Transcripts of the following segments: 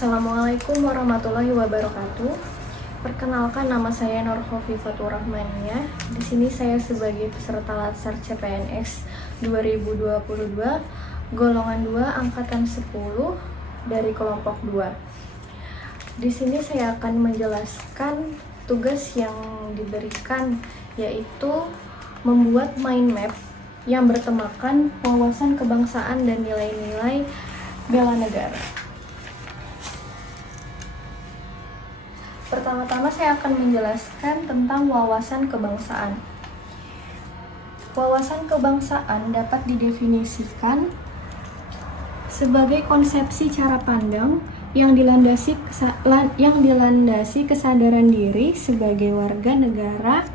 Assalamualaikum warahmatullahi wabarakatuh. Perkenalkan, nama saya Nur Khofifatur Rahmania. Di sini saya sebagai peserta Latsar CPNS 2022 golongan 2 angkatan 10 dari kelompok 2. Di sini saya akan menjelaskan tugas yang diberikan, yaitu membuat mind map yang bertemakan wawasan kebangsaan dan nilai-nilai bela negara. Pertama-tama saya akan menjelaskan tentang wawasan kebangsaan. Wawasan kebangsaan dapat didefinisikan sebagai konsepsi cara pandang yang dilandasi kesadaran diri sebagai warga negara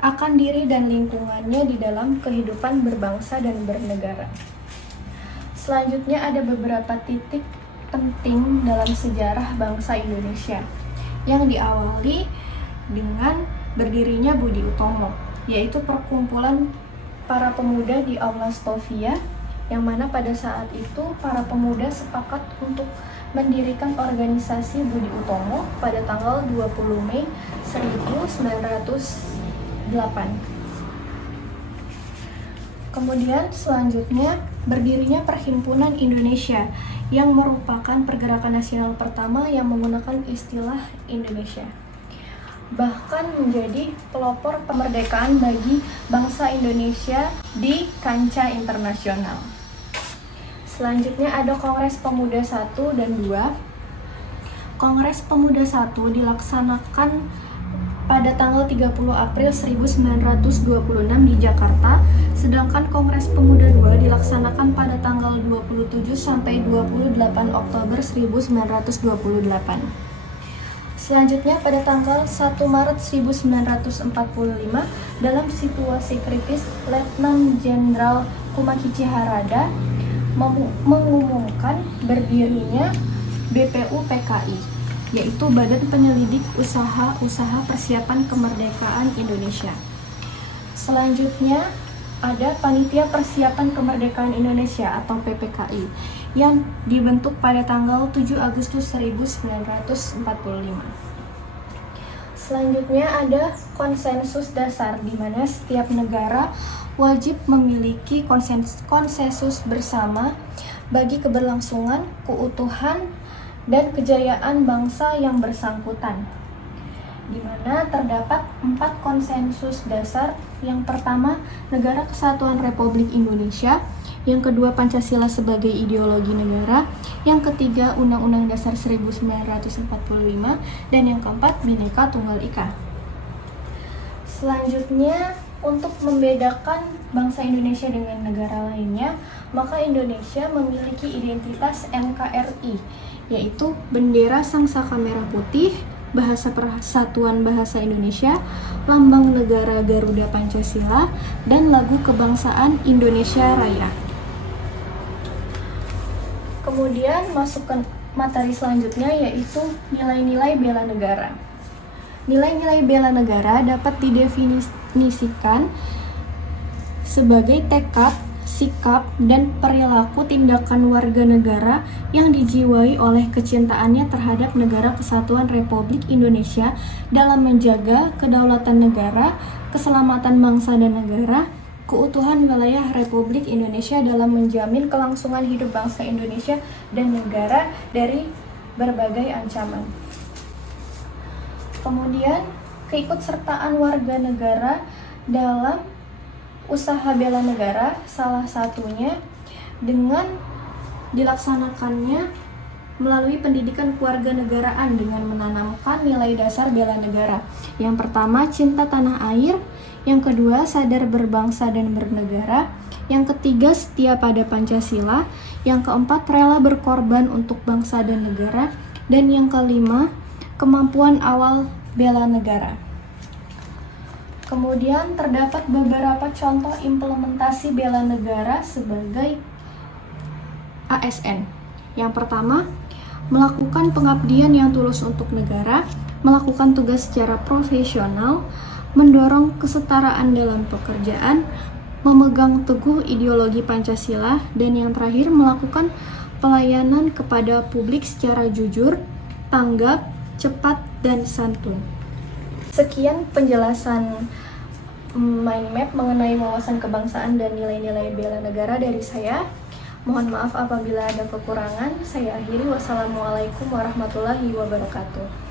akan diri dan lingkungannya di dalam kehidupan berbangsa dan bernegara. Selanjutnya ada beberapa titik penting dalam sejarah bangsa Indonesia yang diawali dengan berdirinya Budi Utomo, yaitu perkumpulan para pemuda di Aula Stovia, yang mana pada saat itu para pemuda sepakat untuk mendirikan organisasi Budi Utomo pada tanggal 20 Mei 1908. Kemudian selanjutnya berdirinya Perhimpunan Indonesia yang merupakan pergerakan nasional pertama yang menggunakan istilah Indonesia, bahkan menjadi pelopor kemerdekaan bagi bangsa Indonesia di kancah internasional. Selanjutnya ada Kongres Pemuda 1 dan 2. Kongres Pemuda 1 dilaksanakan pada tanggal 30 April 1926 di Jakarta, sedangkan Kongres Pemuda 2 dilaksanakan pada tanggal 27 sampai 28 Oktober 1928. Selanjutnya pada tanggal 1 Maret 1945, dalam situasi kritis, Letnan Jenderal Kumakichi Harada mengumumkan berdirinya BPU-PKI, yaitu Badan Penyelidik Usaha-Usaha Persiapan Kemerdekaan Indonesia. Selanjutnya ada Panitia Persiapan Kemerdekaan Indonesia atau PPKI yang dibentuk pada tanggal 7 Agustus 1945. Selanjutnya ada konsensus dasar, di mana setiap negara wajib memiliki konsensus bersama bagi keberlangsungan, keutuhan, dan kejayaan bangsa yang bersangkutan, di mana terdapat 4 konsensus dasar. Yang pertama, Negara Kesatuan Republik Indonesia. Yang kedua, Pancasila sebagai ideologi negara. Yang ketiga, Undang-Undang Dasar 1945. Dan yang keempat, Bhinneka Tunggal Ika. Selanjutnya, untuk membedakan bangsa Indonesia dengan negara lainnya, maka Indonesia memiliki identitas NKRI, yaitu bendera Sang Saka Merah Putih, Bahasa Persatuan Bahasa Indonesia, Lambang Negara Garuda Pancasila, dan Lagu Kebangsaan Indonesia Raya. Kemudian masuk ke materi selanjutnya, yaitu nilai-nilai bela negara. Nilai-nilai bela negara dapat didefinisikan sebagai tekad, sikap, dan perilaku tindakan warga negara yang dijiwai oleh kecintaannya terhadap Negara Kesatuan Republik Indonesia dalam menjaga kedaulatan negara, keselamatan bangsa dan negara, keutuhan wilayah Republik Indonesia dalam menjamin kelangsungan hidup bangsa Indonesia dan negara dari berbagai ancaman. Kemudian, keikutsertaan warga negara dalam usaha bela negara, salah satunya dengan dilaksanakannya melalui pendidikan kewarganegaraan dengan menanamkan nilai dasar bela negara. Yang pertama, cinta tanah air. Yang kedua, sadar berbangsa dan bernegara. Yang ketiga, setia pada Pancasila. Yang keempat, rela berkorban untuk bangsa dan negara. Dan yang kelima, kemampuan awal bela negara. Kemudian terdapat beberapa contoh implementasi bela negara sebagai ASN. Yang pertama, melakukan pengabdian yang tulus untuk negara, melakukan tugas secara profesional, mendorong kesetaraan dalam pekerjaan, memegang teguh ideologi Pancasila, dan yang terakhir melakukan pelayanan kepada publik secara jujur, tanggap, cepat, dan santun. Sekian penjelasan mind map mengenai wawasan kebangsaan dan nilai-nilai bela negara dari saya. Mohon maaf apabila ada kekurangan. Saya akhiri. Wassalamualaikum warahmatullahi wabarakatuh.